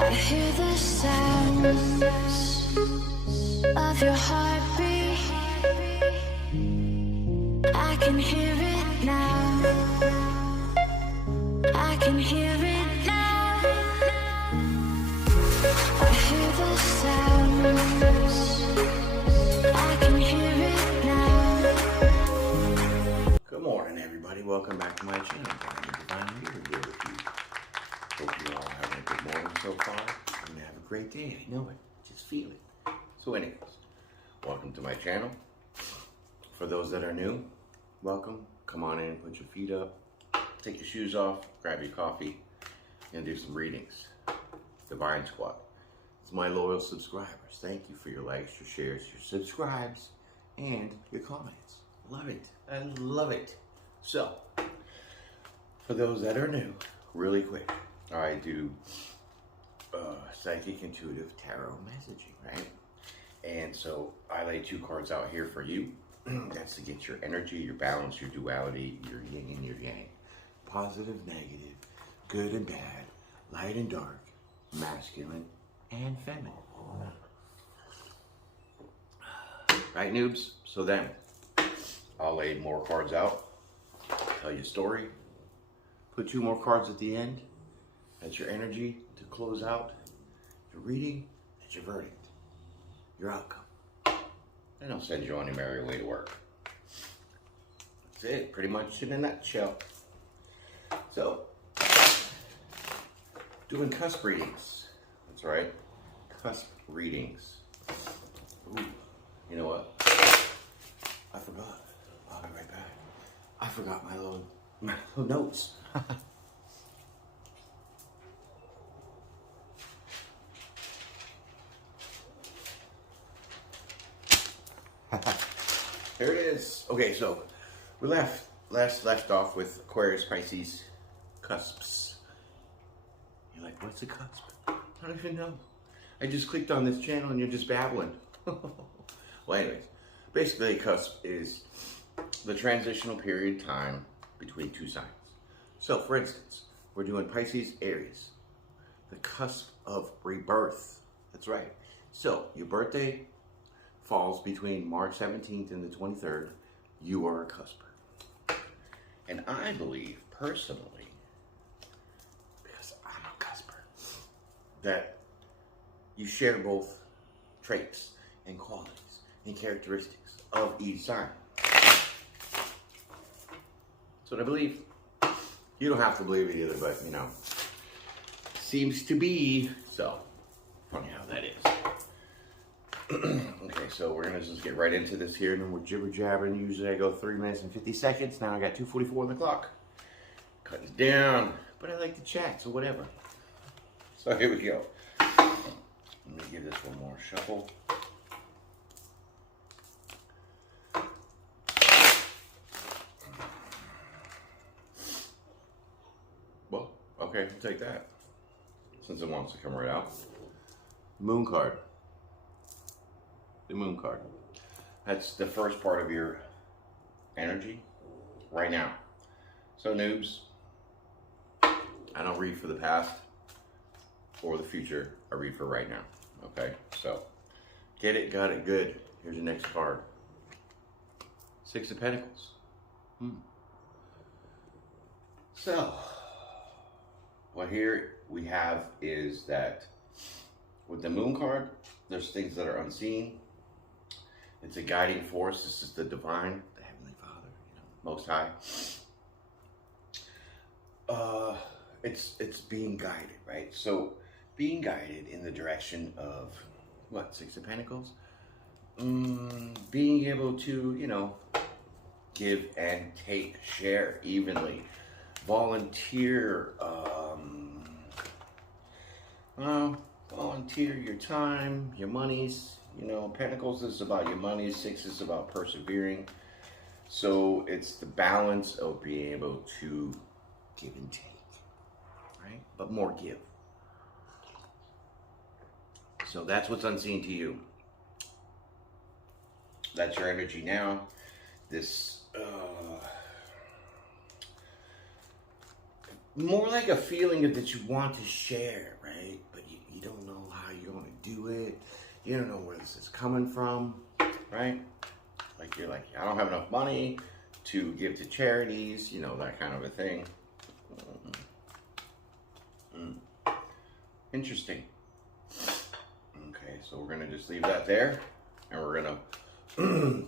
I hear the sounds of your heartbeat. I can hear it now. I can hear it now. I hear the sounds. I can hear it now. Good morning, everybody. Welcome back to my channel. I'm the Divine Reader here with you. Hope you're all having a good morning so far. You're going to have a great day. I know it. Just feel it. So anyways, welcome to my channel. For those that are new, welcome. Come on in, put your feet up, take your shoes off, grab your coffee, and do some readings. Divine Squad. It's my loyal subscribers. Thank you for your likes, your shares, your subscribes, and your comments. Love it. I love it. So, for those that are new, really quick, I do psychic intuitive tarot messaging, right? And so I lay 2 cards out here for you. That's to get your energy, your balance, your duality, your yin and your yang. Positive, negative, good and bad, light and dark, masculine and feminine. Right, noobs? So then, I'll lay more cards out, tell you a story, put 2 more cards at the end. That's your energy to close out your reading. That's your verdict, your outcome. And I'll send you on your merry way to work. That's it, pretty much in a nutshell. So, doing cusp readings. That's right, cusp readings. Ooh, you know what? I forgot. I'll be right back. I forgot my little notes. There it is. Okay, so we left off with Aquarius, Pisces, cusps. You're like, what's a cusp? I don't even know. I just clicked on this channel and you're just babbling. Well, anyways, basically a cusp is the transitional period time between 2 signs. So, for instance, we're doing Pisces-Aries, the cusp of rebirth. That's right. So, your birthday falls between March 17th and the 23rd. You are a cusper. And I believe, personally, because I'm a cusper, that you share both traits and qualities and characteristics of each sign. That's what I believe. You don't have to believe it either, but, you know, seems to be so. Funny how that is. Okay, so we're gonna just get right into this here, and then we're jibber jabbering. Usually I go 3 minutes and 50 seconds. Now I got 2:44 on the clock. Cutting it down, but I like to chat, so whatever. So here we go. Let me give this one more shuffle. Well, okay, I'll take that, since it wants to come right out. Moon card. The moon card. That's the first part of your energy right now. So noobs, I don't read for the past or the future. I read for right now. Okay, so get it, got it, good. Here's your next card. Six of Pentacles. So, what here we have is that with the moon card, there's things that are unseen. It's a guiding force. This is the divine, the Heavenly Father, you know, Most High. It's being guided, right? So, being guided in the direction of, what, 6 of Pentacles? Being able to, you know, give and take, share evenly. Volunteer, volunteer your time, your monies. You know, Pentacles is about your money, 6 is about persevering. So it's the balance of being able to give and take, right? But more give. So that's what's unseen to you. That's your energy now. This, more like a feeling that you want to share, right? But do it. You don't know where this is coming from, right? Like you're like, I don't have enough money to give to charities, you know, that kind of a thing. Interesting. Okay, so we're gonna just leave that there, and we're gonna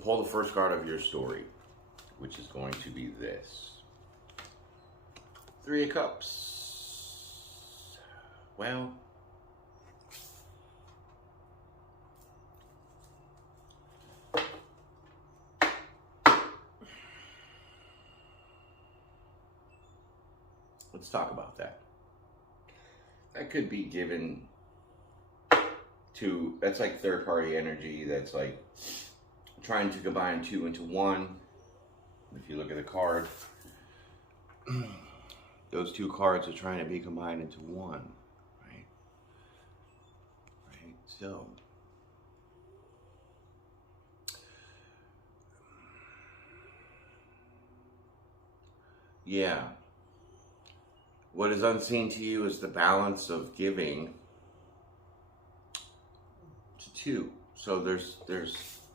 pull the first card of your story, which is going to be this. Three of Cups. Well, let's talk about that. That could be given to, that's like third party energy. That's like trying to combine two into one. If you look at the card, those two cards are trying to be combined into one, right? Right, so. Yeah. What is unseen to you is the balance of giving to two. So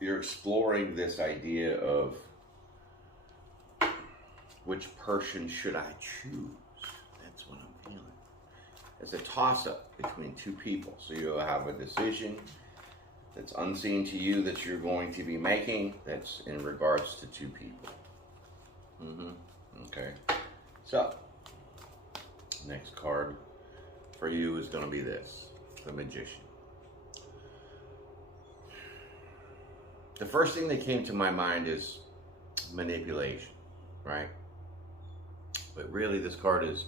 you're exploring this idea of which person should I choose? That's what I'm feeling. It's a toss-up between two people. So you'll have a decision that's unseen to you that you're going to be making that's in regards to two people. Okay. So, next card for you is going to be this, the Magician. The first thing that came to my mind is manipulation, right? But really this card is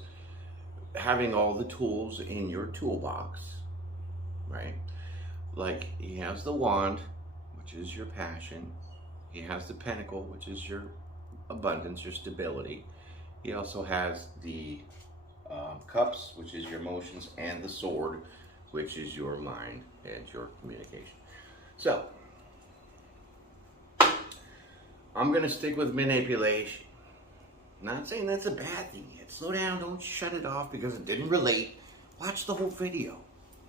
having all the tools in your toolbox, right? Like he has the wand, which is your passion. He has the pentacle, which is your abundance, your stability. He also has the cups, which is your emotions, and the sword, which is your mind and your communication. So, I'm going to stick with manipulation. Not saying that's a bad thing yet. Slow down, don't shut it off because it didn't relate. Watch the whole video.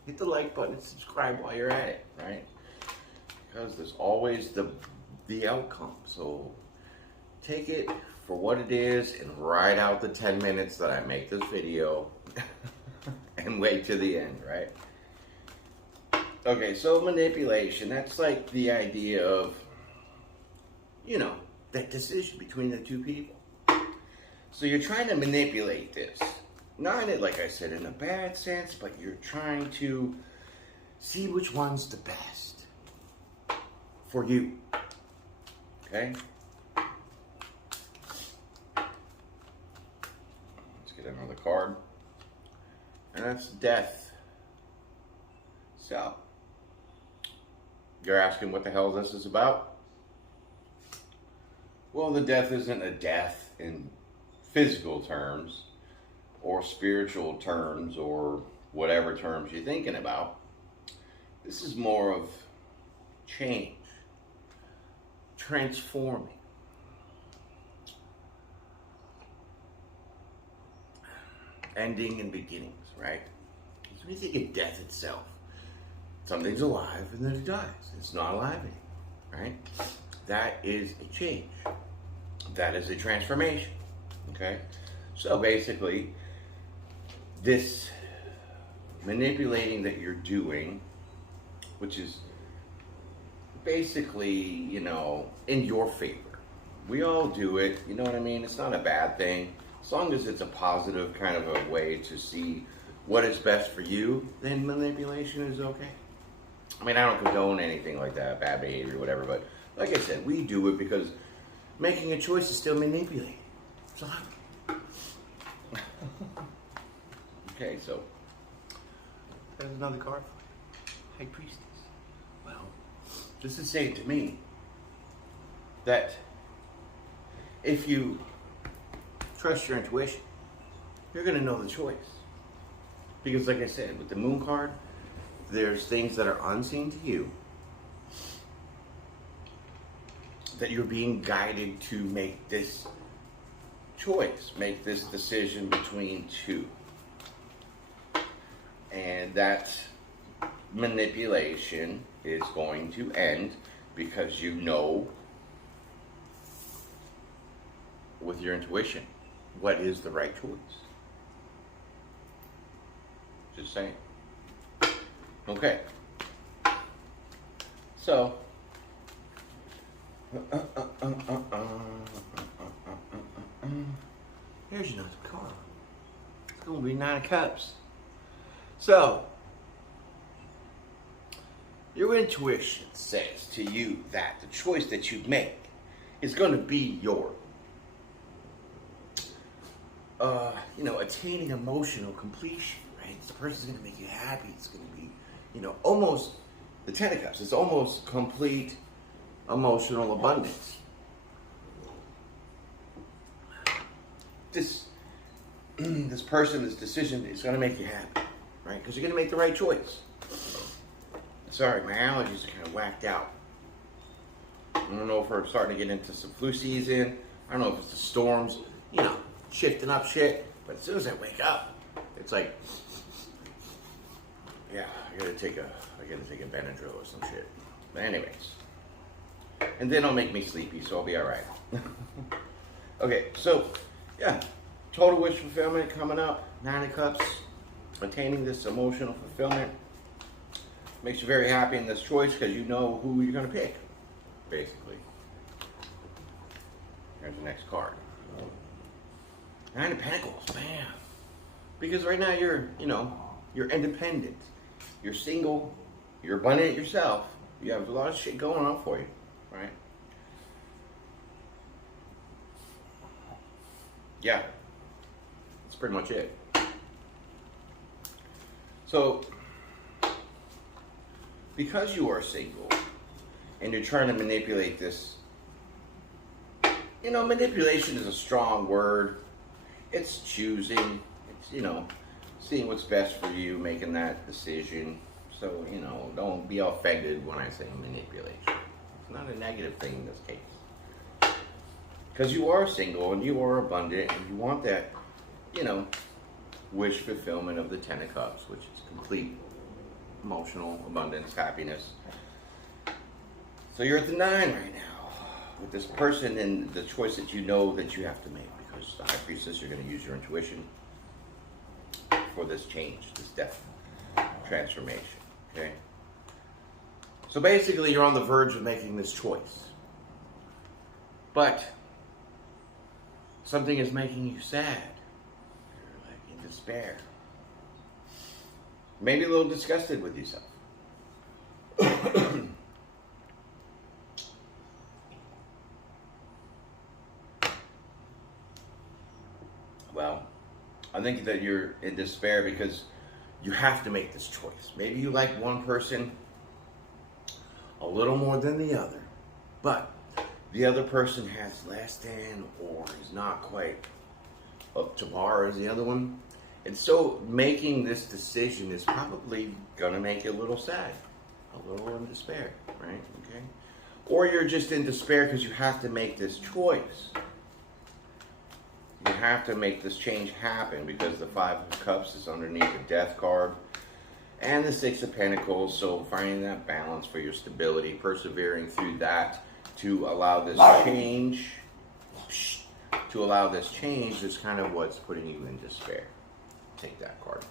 Hit the like button and subscribe while you're at it, right? Because there's always the outcome. So, take it for what it is and ride out the 10 minutes that I make this video and wait to the end, right? Okay, so manipulation, that's like the idea of, you know, that decision between the two people. So you're trying to manipulate this. Not in it, like I said, in a bad sense, but you're trying to see which one's the best for you. Okay? Another card, and that's Death. So you're asking what the hell this is about? Well, the death isn't a death in physical terms or spiritual terms or whatever terms you're thinking about. This is more of change, transforming. Ending and beginnings, right? So when you think of death itself, something's alive and then it dies. It's not alive anymore, right? That is a change. That is a transformation, okay? So basically, this manipulating that you're doing, which is basically, you know, in your favor. We all do it, you know what I mean? It's not a bad thing. As long as it's a positive kind of a way to see what is best for you, then manipulation is okay. I mean, I don't condone anything like that, bad behavior, whatever, but like I said, we do it because making a choice is still manipulating. So, okay, so there's another card for you. Hey, Priestess. Well, this is saying to me that if you trust your intuition, you're going to know the choice. Because like I said, with the Moon card, there's things that are unseen to you that you're being guided to make this choice, make this decision between two. And that manipulation is going to end because you know with your intuition what is the right choice. Just saying. Okay. So, here's another card. It's going to be Nine of Cups. So, your intuition says to you that the choice that you make is going to be your, attaining emotional completion, right? The person's going to make you happy. It's going to be, almost, the Ten of Cups, it's almost complete emotional abundance. This person, this decision is going to make you happy, right? Because you're going to make the right choice. Sorry, my allergies are kind of whacked out. I don't know if we're starting to get into some flu season. I don't know if it's the storms, shifting up shit. But as soon as I wake up, it's like, yeah, I gotta take a Benadryl or some shit. But anyways, and then it'll make me sleepy, so I'll be all right. Okay, so yeah, total wish fulfillment coming up. Nine of Cups, attaining this emotional fulfillment. Makes you very happy in this choice because you know who you're going to pick, basically. Here's the next card. Nine of Pentacles, bam. Because right now you're independent. You're single. You're abundant yourself. You have a lot of shit going on for you, right? Yeah. That's pretty much it. So, because you are single and you're trying to manipulate this, manipulation is a strong word. It's choosing, it's, seeing what's best for you, making that decision. So, don't be offended when I say manipulation. It's not a negative thing in this case. Because you are single and you are abundant and you want that, wish fulfillment of the Ten of Cups, which is complete emotional abundance, happiness. So you're at the 9 right now with this person and the choice that you know that you have to make, because the High Priestess, you're going to use your intuition for this change, this depth transformation. Okay, so basically you're on the verge of making this choice, but something is making you sad. You're like in despair. Maybe a little disgusted with yourself. Well, I think that you're in despair because you have to make this choice. Maybe you like one person a little more than the other, but the other person has less than or is not quite up to par as the other one. And so making this decision is probably going to make you a little sad, a little in despair, right? Okay. Or you're just in despair because you have to make this choice. You have to make this change happen because the Five of Cups is underneath the Death card and the Six of Pentacles. So finding that balance for your stability, persevering through that to allow this change, is kind of what's putting you in despair. Take that card.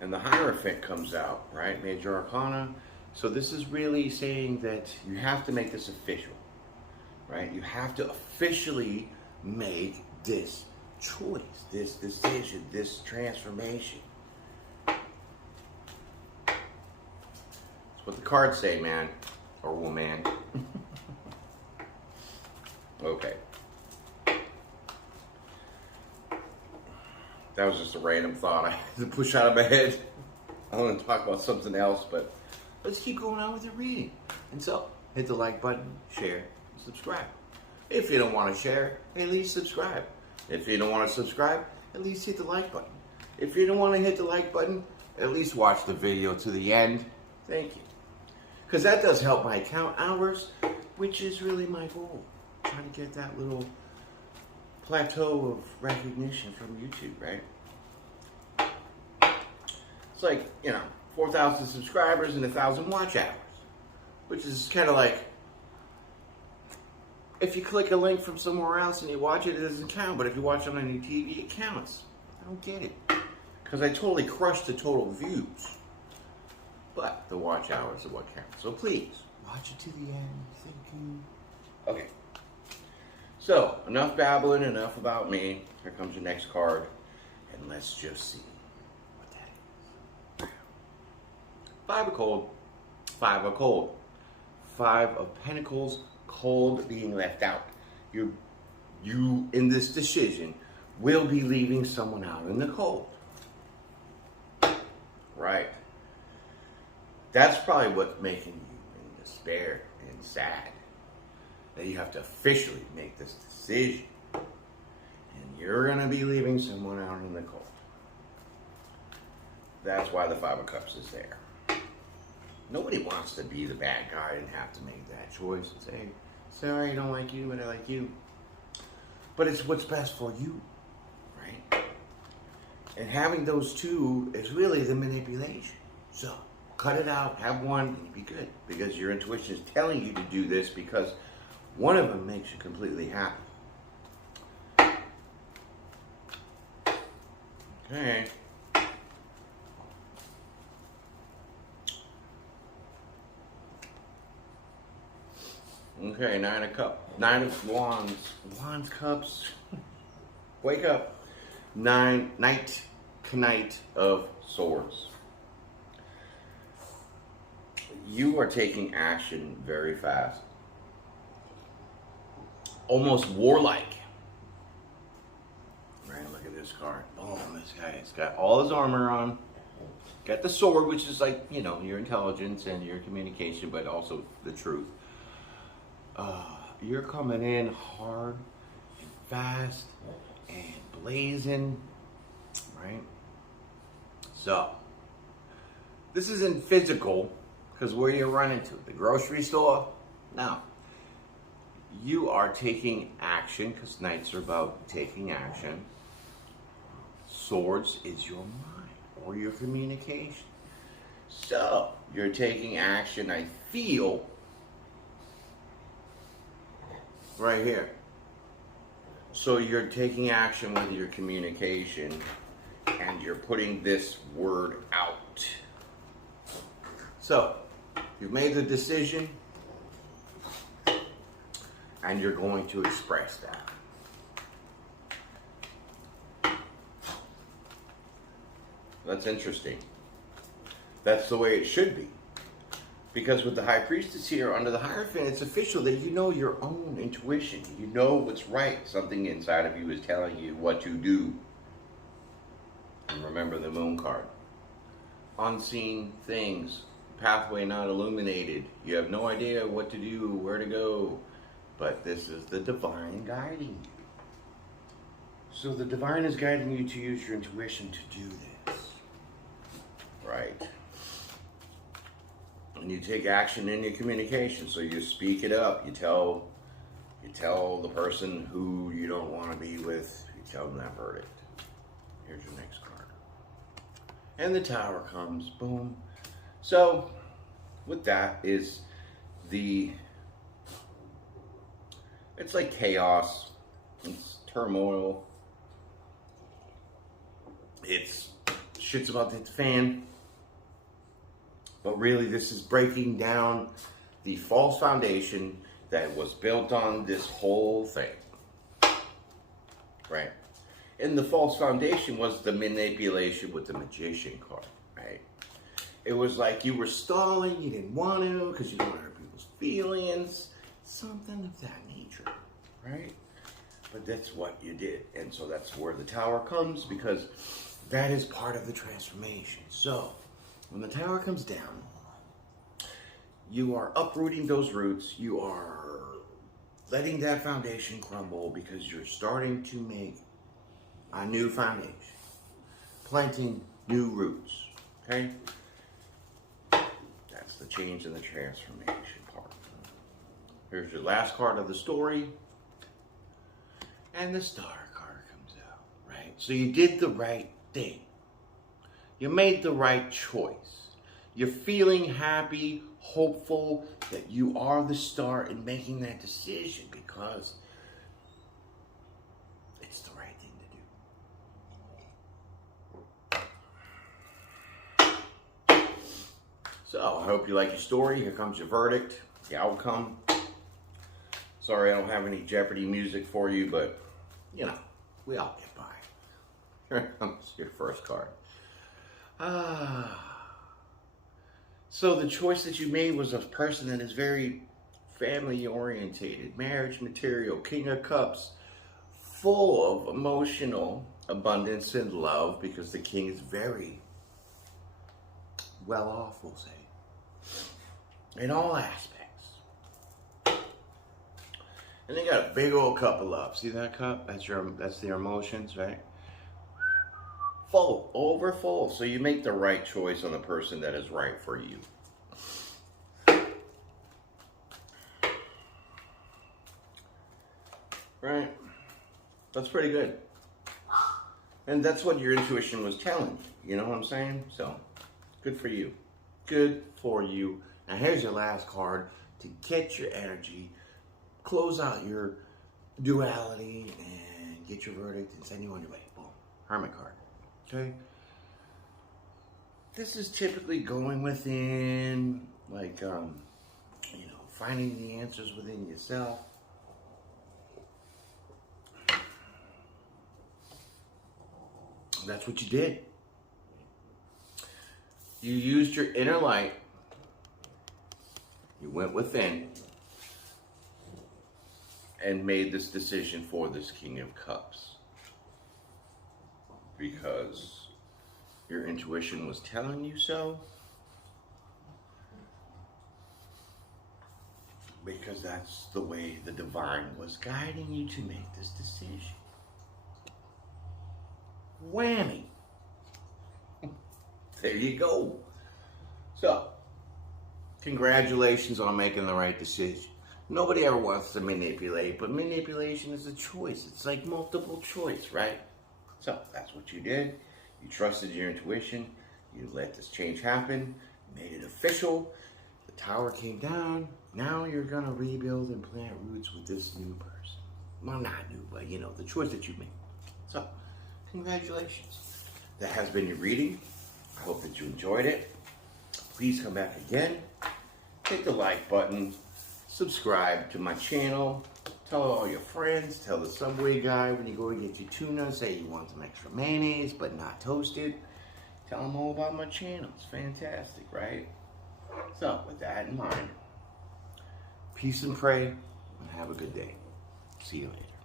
And the Hierophant comes out, right? Major Arcana. So this is really saying that you have to make this official, right? You have to officially make this choice, this decision, this transformation. That's what the cards say, man. Or woman. Okay. That was just a random thought I had to push out of my head. I want to talk about something else, but let's keep going on with your reading. And so, hit the like button, share, subscribe. If you don't want to share, at least subscribe. If you don't want to subscribe, at least hit the like button. If you don't want to hit the like button, at least watch the video to the end. Thank you. Because that does help my count hours, which is really my goal. Trying to get that little plateau of recognition from YouTube, right? It's like, 4,000 subscribers and 1,000 watch hours. Which is kind of like, if you click a link from somewhere else and you watch it, it doesn't count. But if you watch it on your TV, it counts. I don't get it. Because I totally crushed the total views. But the watch hours are what counts. So please, watch it to the end. Thank you. Okay. So, enough babbling, enough about me. Here comes your next card. And let's just see what that is. Five of cold. Five of cold. Five of Pentacles. Cold being left out. You in this decision will be leaving someone out in the cold. Right. That's probably what's making you in despair and sad. That you have to officially make this decision. And you're going to be leaving someone out in the cold. That's why the Five of Cups is there. Nobody wants to be the bad guy and have to make that choice and say, sorry, I don't like you, but I like you. But it's what's best for you, right? And having those two is really the manipulation. So, cut it out, have one, and you'll be good. Because your intuition is telling you to do this because one of them makes you completely happy. Okay. Okay, Nine of Cups. Nine of Wands. Wands, Cups. Wake up. Knight of Swords. You are taking action very fast. Almost warlike. Right, look at this card. Boom, this guy's got all his armor on. Got the sword, which is like, you know, your intelligence and your communication, but also the truth. You're coming in hard and fast and blazing, right? So, this isn't physical, because where you run into the grocery store? No. You are taking action, because knights are about taking action. Swords is your mind or your communication. So, you're taking action, I feel, right here. So you're taking action with your communication and you're putting this word out. So you've made the decision and you're going to express that. That's interesting. That's the way it should be. Because with the High Priestess here, under the Hierophant, it's official that you know your own intuition. You know what's right. Something inside of you is telling you what to do. And remember the Moon card. Unseen things. Pathway not illuminated. You have no idea what to do, where to go. But this is the Divine guiding you. So the Divine is guiding you to use your intuition to do this. Right? And you take action in your communication. So you speak it up. You tell the person who you don't want to be with. You tell them that verdict. Here's your next card. And the Tower comes. Boom. So with that is it's like chaos. It's turmoil. It's shit's about to hit the fan. But really, this is breaking down the false foundation that was built on this whole thing. Right? And the false foundation was the manipulation with the Magician card. Right? It was like you were stalling, you didn't want to, because you don't hurt people's feelings. Something of that nature. Right? But that's what you did. And so that's where the Tower comes, because that is part of the transformation. So, when the Tower comes down, you are uprooting those roots. You are letting that foundation crumble because you're starting to make a new foundation. Planting new roots. Okay? That's the change and the transformation part. Here's your last card of the story. And the Star card comes out. Right? So you did the right thing. You made the right choice. You're feeling happy, hopeful that you are the star in making that decision because it's the right thing to do. So, I hope you like your story. Here comes your verdict, the outcome. Sorry I don't have any Jeopardy music for you, but, you know, we all get by. Here comes your first card. So the choice that you made was a person that is very family orientated, marriage material, King of Cups, full of emotional abundance and love because the king is very well off, we'll say, in all aspects. And they got a big old cup of love. See that cup? That's their emotions, right? Full, over full. So you make the right choice on the person that is right for you. Right? That's pretty good. And that's what your intuition was telling you. You know what I'm saying? So, good for you. Good for you. Now here's your last card to get your energy, close out your duality, and get your verdict and send you on your way. Boom. Hermit card. Okay? This is typically going within, like, finding the answers within yourself. That's what you did. You used your inner light. You went within and made this decision for this King of Cups. Because your intuition was telling you so. Because that's the way the divine was guiding you to make this decision. Whammy. There you go. So, congratulations on making the right decision. Nobody ever wants to manipulate, but manipulation is a choice. It's like multiple choice, right? So, that's what you did. You trusted your intuition. You let this change happen. You made it official. The tower came down. Now you're going to rebuild and plant roots with this new person. Well, not new, but the choice that you made. So, congratulations. That has been your reading. I hope that you enjoyed it. Please come back again. Hit the like button. Subscribe to my channel. Tell all your friends. Tell the Subway guy when you go and get your tuna. Say you want some extra mayonnaise, but not toasted. Tell them all about my channel. It's fantastic, right? So, with that in mind, peace and pray, and have a good day. See you later.